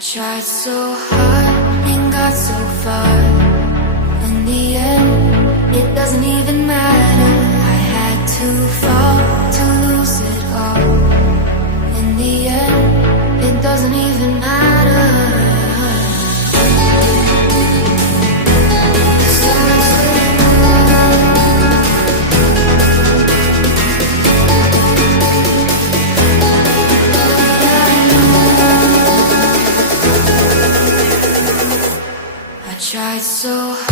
tried so hard and got so far. In the end, it doesn't even matter. I had to fall to lose it all. In the end, it doesn't even matter. I tried so hard.